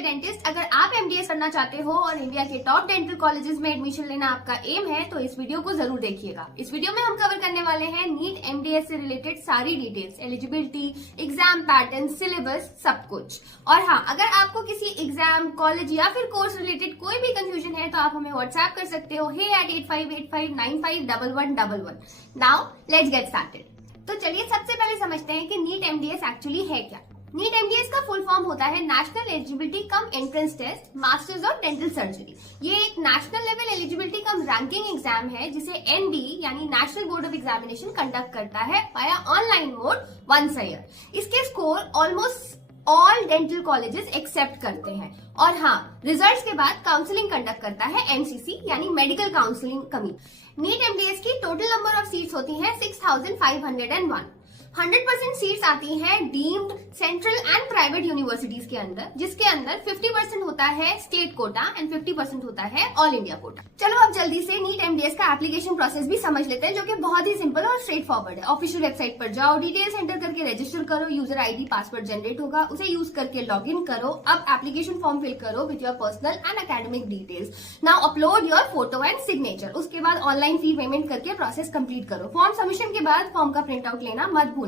Dear dentist, अगर आप MDS करना चाहते हो और इंडिया के टॉप डेंटल कॉलेजेस में एडमिशन लेना आपका एम है तो इस वीडियो को जरूर देखिएगा। इस वीडियो में हम कवर करने वाले हैं नीट एमडीएस से रिलेटेड सारी details, eligibility, exam pattern, syllabus, सब कुछ। और हाँ, अगर आपको किसी एग्जाम, कॉलेज या फिर कोर्स रिलेटेड कोई भी कंफ्यूजन है तो आप हमें व्हाट्सएप कर सकते हो hey@8585951111। Now let's get started. तो चलिए सबसे पहले समझते हैं कि नीट एमडीएस एक्चुअली है क्या। नीट एमडीएस का फुल फॉर्म होता है national eligibility cum entrance test masters of dental surgery. ये एक national level eligibility cum ranking exam है जिसे एनबी यानी national board of examination conduct करता है via online mode once a year. इसके score almost all dental colleges accept करते हैं। और हाँ, रिजल्ट्स के बाद काउंसलिंग कंडक्ट करता है एमसीसी यानी medical counselling committee. NEET MDS की टोटल नंबर ऑफ सीट्स होती है 6501। 100% सीट्स आती हैं deemed central and private universities के अंदर, जिसके अंदर 50% होता है स्टेट कोटा एंड 50% होता है ऑल इंडिया कोटा। चलो अब जल्दी से नीट एमडीएस का एप्लीकेशन प्रोसेस भी समझ लेते हैं, जो कि बहुत ही सिंपल और स्ट्रेट फॉरवर्ड है। ऑफिशियल वेबसाइट पर जाओ, डिटेल्स एंटर करके रजिस्टर करो, यूजर आईडी पासवर्ड जनरेट होगा, उसे यूज करके लॉग इन करो। अब एप्लीकेशन फॉर्म फिल करो with your personal and academic details. Now upload your photo and signature. उसके बाद ऑनलाइन फी पेमेंट करके प्रोसेस कंप्लीट करो। फॉर्म सबमिशन के बाद फॉर्म का प्रिंट आउट लेना मत भूलना।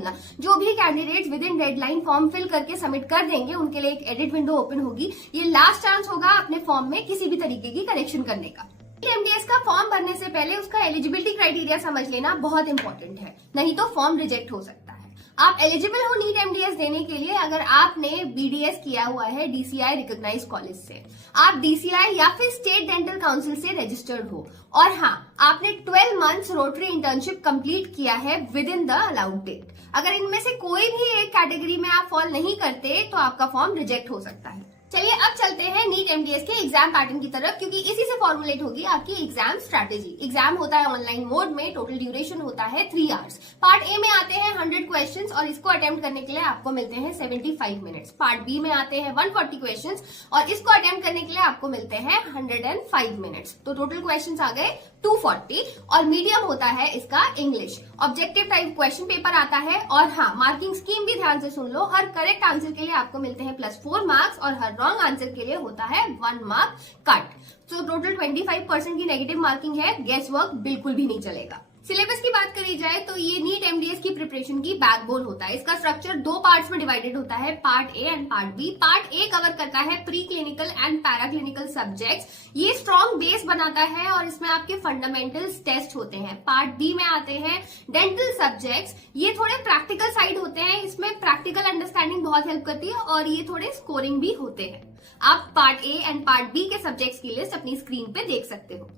जो भी candidates within deadline form fill करके सबमिट कर देंगे उनके लिए एक एडिट विंडो ओपन होगी। ये लास्ट चांस होगा अपने फॉर्म में किसी भी तरीके की करेक्शन करने का। एमडीएस का फॉर्म भरने से पहले उसका एलिजिबिलिटी क्राइटेरिया समझ लेना बहुत इंपॉर्टेंट है, नहीं तो फॉर्म रिजेक्ट हो सकता है। आप एलिजिबल हो नीट एमडीएस देने के लिए अगर आपने बीडीएस किया हुआ है डीसीआई रिकॉग्नाइज्ड कॉलेज से, आप डीसीआई या फिर स्टेट डेंटल काउंसिल से रजिस्टर्ड हो, और हाँ, आपने 12 मंथ्स रोटरी इंटर्नशिप कंप्लीट किया है within the allowed date. अगर इनमें से कोई भी एक कैटेगरी में आप फॉल नहीं करते तो आपका फॉर्म रिजेक्ट हो सकता है। चलिए अब चलते हैं नीट एमडीएस के एग्जाम पैटर्न की तरफ, क्योंकि इसी से फॉर्मुलेट होगी आपकी एग्जाम स्ट्रैटेजी। एग्जाम होता है ऑनलाइन मोड में, टोटल ड्यूरेशन होता है 3 आवर्स। पार्ट ए में आते हैं 100 क्वेश्चंस और इसको अटेम्प्ट करने के लिए आपको मिलते हैं 75 मिनट्स। पार्ट बी में आते हैं 140 क्वेश्चंस और इसको अटेम्प्ट करने के लिए आपको मिलते हैं 105 मिनट्स। तो टोटल क्वेश्चंस आ गए 240 और मीडियम होता है इसका English. Objective type question paper आता है। और हाँ, मार्किंग स्कीम भी ध्यान से सुन लो। हर करेक्ट आंसर के लिए आपको मिलते हैं +4 मार्क्स और हर रॉन्ग आंसर के लिए होता है 1 मार्क कट। तो टोटल 25% की नेगेटिव मार्किंग है। गेस वर्क बिल्कुल भी नहीं चलेगा। सिलेबस की बात करी जाए तो ये नीट एमडीएस की प्रिपरेशन की बैकबोन होता है। इसका स्ट्रक्चर 2 पार्ट्स में डिवाइडेड होता है, part A and part B. Part A cover करता है pre clinical and para clinical subjects. ये स्ट्रॉन्ग बेस बनाता है और इसमें आपके फंडामेंटल्स टेस्ट होते हैं। पार्ट बी में आते हैं डेंटल सब्जेक्ट्स। ये थोड़े प्रैक्टिकल साइड होते हैं, इसमें प्रैक्टिकल अंडरस्टैंडिंग बहुत हेल्प करती है और ये थोड़े स्कोरिंग भी होते हैं। आप part A and part B के सब्जेक्ट्स की लिस्ट अपनी स्क्रीन पे देख सकते हो।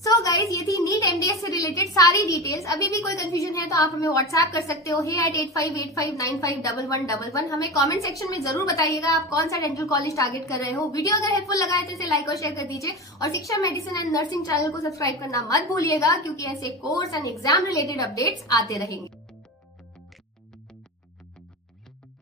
सो गाइज, ये थी नीट एमडीएस से रिलेटेड सारी डिटेल्स। अभी भी कोई कंफ्यूजन है तो आप हमें व्हाट्सएप कर सकते हो hey@8585951111। हमें कमेंट सेक्शन में जरूर बताइएगा आप कौन सा डेंटल कॉलेज टारगेट कर रहे हो। वीडियो अगर हेल्पफुल लगा है तो इसे लाइक और शेयर कर दीजिए और शिक्षा मेडिसिन एंड नर्सिंग चैनल को सब्सक्राइब करना मत भूलिएगा, क्योंकि ऐसे course and exam related updates आते रहेंगे।